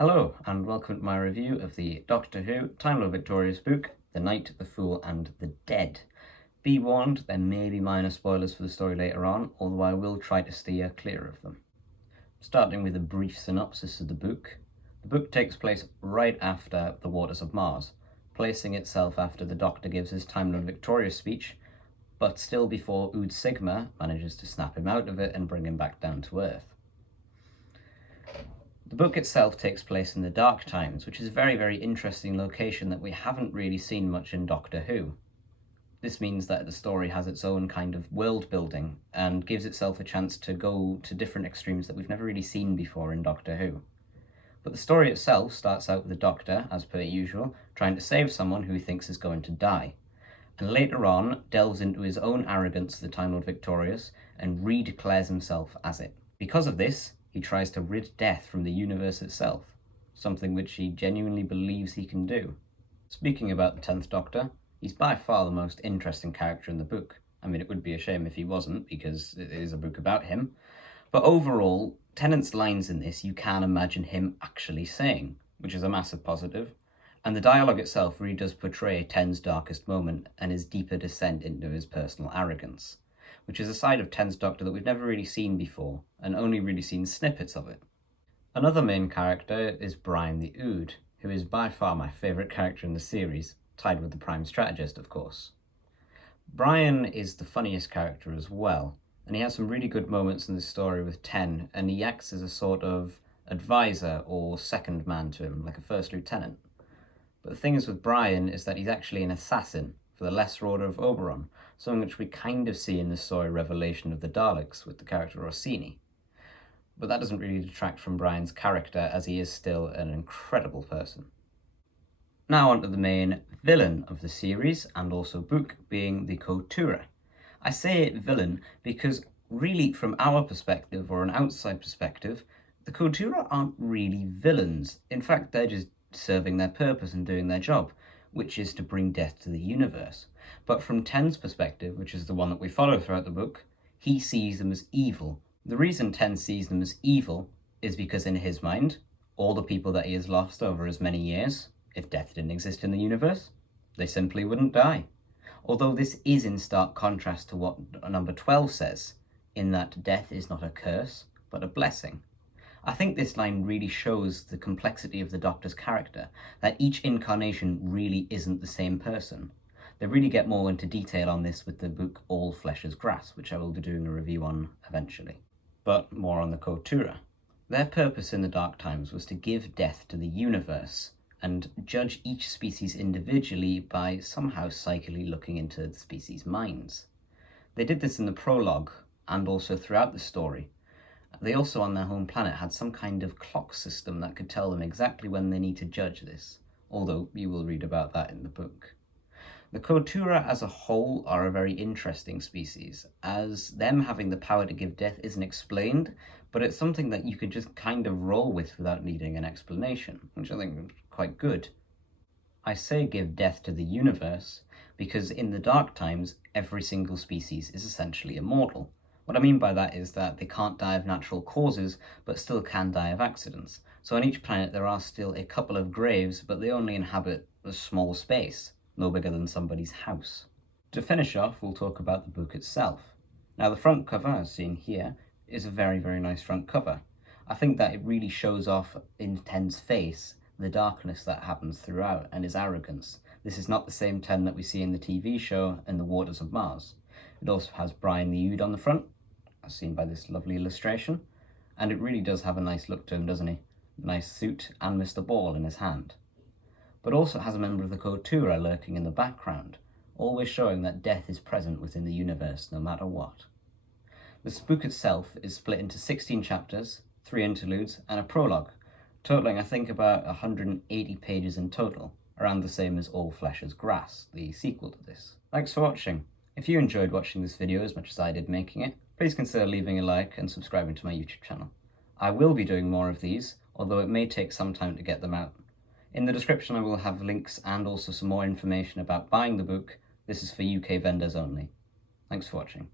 Hello, and welcome to my review of the Doctor Who Time Lord Victorious book, The Knight, the Fool, and the Dead. Be warned, there may be minor spoilers for the story later on, although I will try to steer clear of them. Starting with a brief synopsis of the book takes place right after The Waters of Mars, placing itself after the Doctor gives his Time Lord Victorious speech, but still before Ood Sigma manages to snap him out of it and bring him back down to Earth. The book itself takes place in the Dark Times, which is a very, very interesting location that we haven't really seen much in Doctor Who. This means that the story has its own kind of world building and gives itself a chance to go to different extremes that we've never really seen before in Doctor Who. But the story itself starts out with the Doctor, as per usual, trying to save someone who he thinks is going to die, and later on delves into his own arrogance, the Time Lord Victorious, and redeclares himself as it. Because of this, he tries to rid death from the universe itself, something which he genuinely believes he can do. Speaking about the 10th Doctor, he's by far the most interesting character in the book. I mean, it would be a shame if he wasn't, because it is a book about him. But overall, Tennant's lines in this you can imagine him actually saying, which is a massive positive. And the dialogue itself really does portray Ten's darkest moment and his deeper descent into his personal arrogance, which is a side of Ten's Doctor that we've never really seen before, and only really seen snippets of it. Another main character is Brian the Ood, who is by far my favourite character in the series, tied with the Prime Strategist, of course. Brian is the funniest character as well, and he has some really good moments in the story with Ten, and he acts as a sort of advisor or second man to him, like a first lieutenant. But the thing is with Brian is that he's actually an assassin for the Lesser Order of Oberon, something which we kind of see in the story Revelation of the Daleks with the character Rossini. But that doesn't really detract from Brian's character, as he is still an incredible person. Now on to the main villain of the series, and also book, being the Kotturuh. I say villain because really from our perspective, or an outside perspective, the Kotturuh aren't really villains. In fact, they're just serving their purpose and doing their job, which is to bring death to the universe. But from Ten's perspective, which is the one that we follow throughout the book, he sees them as evil. The reason Ten sees them as evil is because in his mind, all the people that he has lost over as many years, if death didn't exist in the universe, they simply wouldn't die. Although this is in stark contrast to what number 12 says, in that death is not a curse, but a blessing. I think this line really shows the complexity of the Doctor's character, that each incarnation really isn't the same person. They really get more into detail on this with the book All Flesh is Grass, which I will be doing a review on eventually. But more on the Kotturuh. Their purpose in the Dark Times was to give death to the universe, and judge each species individually by somehow psychically looking into the species' minds. They did this in the prologue, and also throughout the story. They also, on their home planet, had some kind of clock system that could tell them exactly when they need to judge this, although you will read about that in the book. The Kotturuh as a whole are a very interesting species, as them having the power to give death isn't explained, but it's something that you could just kind of roll with without needing an explanation, which I think is quite good. I say give death to the universe because in the Dark Times, every single species is essentially immortal. What I mean by that is that they can't die of natural causes, but still can die of accidents. So on each planet there are still a couple of graves, but they only inhabit a small space, no bigger than somebody's house. To finish off, we'll talk about the book itself. Now the front cover, as seen here, is a very, very nice front cover. I think that it really shows off in Ten's face the darkness that happens throughout and his arrogance. This is not the same Ten that we see in the TV show and The Waters of Mars. It also has Brian the Ood on the front, as seen by this lovely illustration, and it really does have a nice look to him, doesn't he? Nice suit and Mr. Ball in his hand. But also has a member of the Kotturuh lurking in the background, always showing that death is present within the universe no matter what. The book itself is split into 16 chapters, 3 interludes, and a prologue, totaling I think about 180 pages in total, around the same as All Flesh is Grass, the sequel to this. Thanks for watching. If you enjoyed watching this video as much as I did making it, please consider leaving a like and subscribing to my YouTube channel. I will be doing more of these, although it may take some time to get them out. In the description I will have links and also some more information about buying the book. This is for UK vendors only. Thanks for watching.